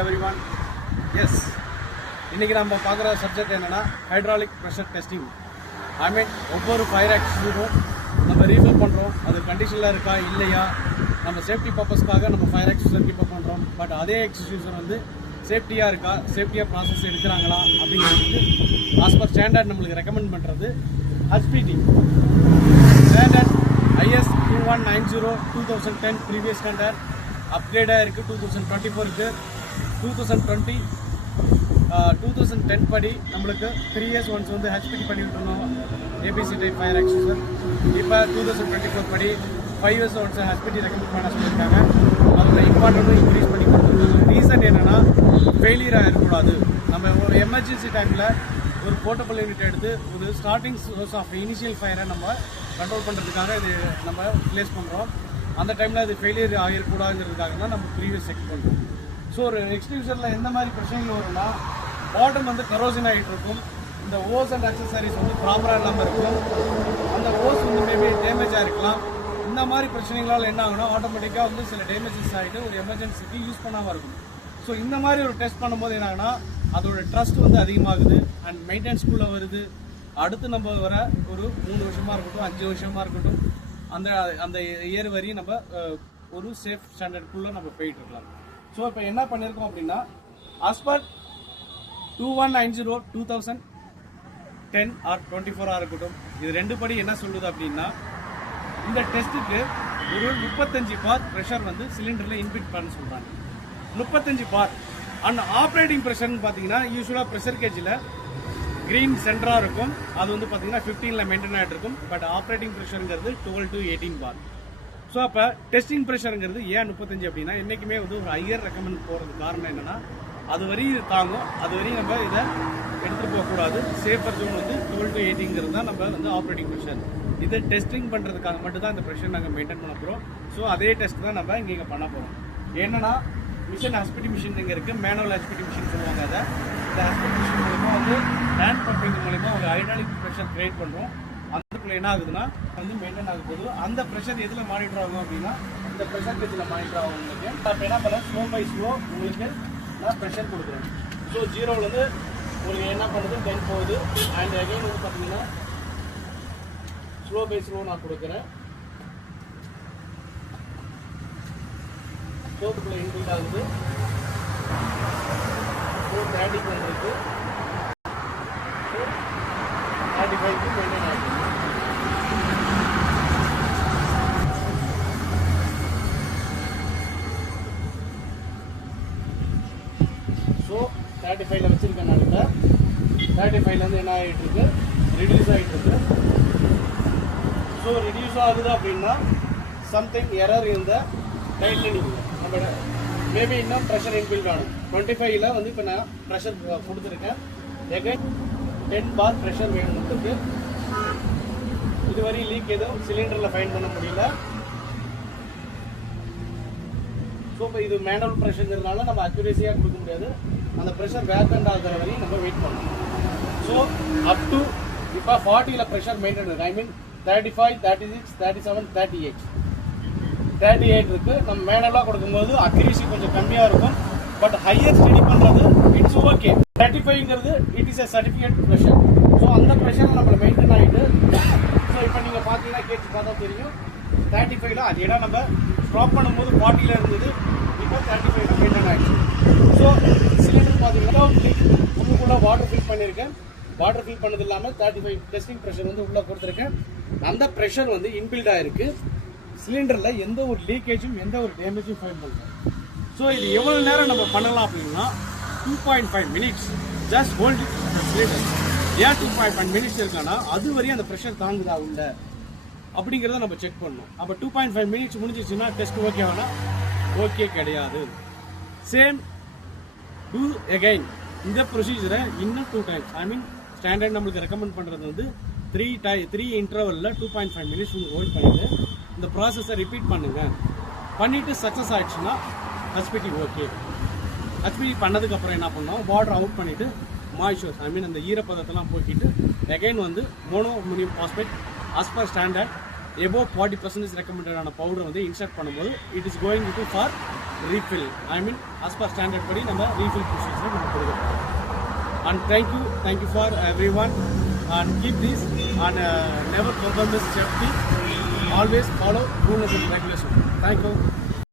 everyone. Yes, இன்னைக்கு நம்ம பார்க்குற சப்ஜெக்ட் என்னன்னா ஹைட்ராலிக் ப்ரெஷர் டெஸ்டிங். ஒவ்வொரு ஃபயர் ஆக்சிஸும் நம்ம ரீஃபில் பண்ணுறோம், அது கண்டிஷனில் இருக்கா இல்லையா, நம்ம சேஃப்டி பர்பஸ்க்காக நம்ம ஃபயர் ஆக்சிஸர் கீப் அப் பண்ணுறோம். பட் அதே ஆக்சிஸர் வந்து சேஃப்டியாக இருக்கா, சேஃப்டியாக ப்ராசஸ் எடுக்கிறாங்களா அப்படிங்கிறதுக்கு ஆஸ் பர் ஸ்டாண்டர்ட் நம்மளுக்கு ரெக்கமெண்ட் பண்ணுறது HPT standard IS 2190 2010 previous standard அப்கிரேடாக இருக்குது. 2024க்கு 2010 படி நம்மளுக்கு 3 years ஒன்ஸ் வந்து HPT பண்ணிட்டு இருந்தோம் ABC டைப் ஃபயர் ஆக்சிஸர். இப்போ 2024 படி 5 years ஒன்ஸ் HPT ரெக்கமெண்ட் பண்ண சொல்லியிருக்காங்க. அதோட இம்பார்ட்டன்ட்டும் இன்க்ரீஸ் பண்ணி கொடுத்துருக்காங்க. ரீசன் என்னென்னா ஃபெயிலியர் ஆகிடக்கூடாது. நம்ம ஒரு எமர்ஜென்சி டைமில் ஒரு போர்ட்டபிள் யூனிட் எடுத்து ஒரு ஸ்டார்டிங் சோர்ஸ் ஆஃப் இனிஷியல் ஃபயரை நம்ம கண்ட்ரோல் பண்ணுறதுக்காக இது நம்ம ப்ளேஸ் பண்ணுறோம். அந்த டைமில் அது ஃபெயிலியர் ஆகிடக்கூடாதுங்கிறதுக்காக தான் நம்ம ப்ரீவியஸ் செக் பண்ணுறோம். ஸோ ஒரு எக்ஸ்டிங்ஷரில் எந்த மாதிரி பிரச்சனைகள் வரும்னா பாட்டம் வந்து கரோசன் ஆகிட்டு இருக்கும், இந்த ஓஸ் அண்ட் அக்சசரிஸ் வந்து ப்ராப்பராக இல்லாமல் இருக்கும், அந்த ஓஸ் வந்து மேபி டேமேஜாக இருக்கலாம். இந்த மாதிரி பிரச்சனைகளால் என்ன ஆகுனா ஆட்டோமேட்டிக்காக வந்து சில டேமேஜஸ் ஆகிட்டு ஒரு எமர்ஜென்சிக்கு யூஸ் பண்ணாமல் இருக்கும். ஸோ இந்த மாதிரி ஒரு டெஸ்ட் பண்ணும்போது என்ன ஆகுனா அதோட ட்ரஸ்ட் வந்து அதிகமாகுது அண்ட் மெயின்டெனன்ஸ்குள்ளே வருது. அடுத்து நம்ம வர ஒரு 3 வருஷமாக இருக்கட்டும் 5 வருஷமாக இருக்கட்டும் அந்த அந்த இயர் வரையும் நம்ம ஒரு சேஃப் ஸ்டாண்டர்டுக்குள்ளே நம்ம போயிட்டு இருக்கலாம். ஸோ இப்போ என்ன பண்ணியிருக்கோம் அப்படின்னா ஆஸ்பர் 2190 2010 ஆர் 24 இருக்கட்டும், இது 2 படி என்ன சொல்லுது அப்படின்னா இந்த டெஸ்ட்டுக்கு ஒரு 35 பார் ப்ரெஷர் வந்து சிலிண்டரில் இன்பிட் பண்ண சொல்கிறாங்க. 35 பார் அண்ட் ஆப்ரேட்டிங் ப்ரெஷர்னு பார்த்தீங்கன்னா யூஸ்வலாக ப்ரெஷர் கேஜில் க்ரீன் சென்டராக இருக்கும், அது வந்து பார்த்தீங்கன்னா 15ல் மெயின்டைன் ஆகிட்டு இருக்கும். பட் ஆப்ரேட்டிங் ப்ரெஷருங்கிறது 12 to 18 பார். ஸோ அப்போ டெஸ்டிங் ப்ரெஷருங்கிறது ஏன் 35 அப்படின்னா என்றைக்குமே வந்து ஒரு ஹையர் ரெக்கமெண்ட் போகிறது காரணம் என்னென்னா அது வரையும் இது தாங்கும், அது வரையும் நம்ம இதை எடுத்துகிட்டு போகக்கூடாது. சேஃபர் ஜோன் வந்து 12 to 18ங்கிறது தான் நம்ம வந்து ஆப்ரேட்டிங் ப்ரெஷர். இது டெஸ்டிங் பண்ணுறதுக்காக மட்டும் தான் இந்த ப்ரெஷர் நாங்கள் மெயின்டைன் பண்ண போகிறோம். ஸோ அதே டெஸ்ட் தான் நம்ம இங்கே பண்ண போகிறோம். என்னென்னா மிஷின் HPT மிஷின் இங்கே இருக்குது, மேனுவல் HPT மிஷின் சொல்லுவாங்க. அதை இந்த HPT மிஷின் மூலிமா வந்து ஹேண்ட் பம்பிங் மூலிமா ஒரு ஹைட்ராலிக் ப்ரெஷர் கிரியேட் பண்ணுறோம். அதுக்குள்ள என்ன ஆகுதுன்னா வந்து மெயின்டைன் ஆக போகுது. அந்த ப்ரெஷர் எதில் மானிட்டர் ஆகும் அப்படின்னா இந்த ப்ரெஷர் கேஜில் மானிட்டர் ஆகும். உங்களுக்கு அப்போ என்ன பண்ண ஸ்லோ பை ஸ்லோ உங்களுக்கு நான் ப்ரெஷர் கொடுக்குறேன். ஸோ 0லேருந்து உங்களுக்கு என்ன பண்ணுது 10 போகுது. அண்ட் அகைன் வந்து பார்த்தீங்கன்னா ஸ்லோ பை ஸ்லோ நான் கொடுக்குறேன். சோப்புக்குள்ளே இன்பில்ட் ஆகுது. ஸோ 30 வந்துருக்கு, 35க்கு மெயின்டைன் ஆகுது. ஸோ 35ல் வச்சுருக்கேன். நான் இப்போ 35லேருந்து என்ன ஆகிட்டு இருக்கு, ரிடியூஸ் ஆகிட்டு இருக்கு. ஸோ ரிடியூஸ் ஆகுது அப்படின்னா சம்திங் எரர் இந்த டைட்னிங் நம்ம மேபி இன்னும் ப்ரெஷர் இன்பில்ட் ஆகும். 25ல் வந்து இப்போ நான் ப்ரெஷர் கொடுத்துருக்கேன். எகைன் 10 பார் ப்ரெஷர் வேணும்னுக்கு இதுவரை லீக் எதுவும் சிலிண்டரில் ஃபைண்ட் பண்ண முடியல. ஸோ இப்போ இது மேனுவல் ப்ரெஷருங்கிறதுனால நம்ம அக்யூரேசியாக கொடுக்க முடியாது. அந்த ப்ரெஷர் வேக்கண்ட் ஆகிற வரையும் நம்ம வெயிட் பண்ணணும். ஸோ அப் டு இப்போ 40ல் ப்ரெஷர் மெயின்டைன் இருக்குது. 35, 36, 37, 38 இருக்குது. நம்ம மேனுவலாக கொடுக்கும்போது அக்யூரேசி கொஞ்சம் கம்மியாக இருக்கும். பட் ஹையர் ஸ்டடி பண்ணுறது இட்ஸ் ஓகே. 35ங்கிறது it is a certificate pressure. So அந்த ப்ரெஷர் நம்மளை மெயின்டைன் ஆகிட்டு ஸோ இப்போ நீங்கள் பார்த்தீங்கன்னா கேட்டு பார்த்தா தெரியும் 35ல் அது இடம் நம்ம ஸ்டாப் பண்ணும்போது 40ல் இருந்தது, இப்போ 35ல் மெயின்டைன் ஆகிடுச்சு. ஸோ சிலிண்டர் பார்த்தீங்கன்னா உள்ளுக்குள்ளே வாட்டர் ஃபில் பண்ணியிருக்கேன். வாட்டர் ஃபில் பண்ணது இல்லாமல் 35 டெஸ்டிங் ப்ரெஷர் வந்து உள்ளே கொடுத்துருக்கேன். அந்த ப்ரெஷர் வந்து இன்பில்ட் ஆகிருக்கு. சிலிண்டரில் எந்த ஒரு லீக்கேஜும் எந்த ஒரு டேமேஜும் ஃபைண்ட் பண்ணல. ஸோ இது எவ்வளோ நேரம் நம்ம பண்ணலாம் அப்படின்னா 2.5 minutes ஜஸ்ட் ஹோல்ட் சிலிண்டர். ஏன் 2.5 minutes இருக்கான்னா அது வரையும் அந்த ப்ரெஷர் தாங்குதா உள்ள அப்படிங்கிறத நம்ம செக் பண்ணணும். அப்போ 2.5 minutes முடிஞ்சிச்சுன்னா டெஸ்ட் ஓகே வேணா ஓகே கிடையாது. சேம் டூ எகைன் இந்த ப்ரொசீஜரை இன்னும் 2 times. ஸ்டாண்டர்ட் நம்மளுக்கு ரெக்கமெண்ட் பண்ணுறது வந்து 3 இன்டர்வலில் 2.5 minutes ஹோல்ட் பண்ணிவிட்டு இந்த ப்ராசஸை ரிப்பீட் பண்ணுங்கள். பண்ணிவிட்டு சக்ஸஸ் ஆகிடுச்சுன்னா HPT ஓகே. HPT பண்ணதுக்கப்புறம் என்ன பண்ணோம், வாட்டர் அவுட் பண்ணிவிட்டு மாய்ச்சர்ஸ் அந்த ஈரப்பதத்தெல்லாம் போக்கிட்டு அகைன் வந்து mono ammonium phosphate as per standard above 40% ரெக்கமெண்டடான பவுடர் வந்து இன்சர்ட் பண்ணும்போது it is going to for refill. I mean, as per standard படி நம்ம refill procedure நம்ம கொடுக்கிறோம். And thank you for everyone, and keep this, and never compromise safety. Always follow rules and regulations. Thank you.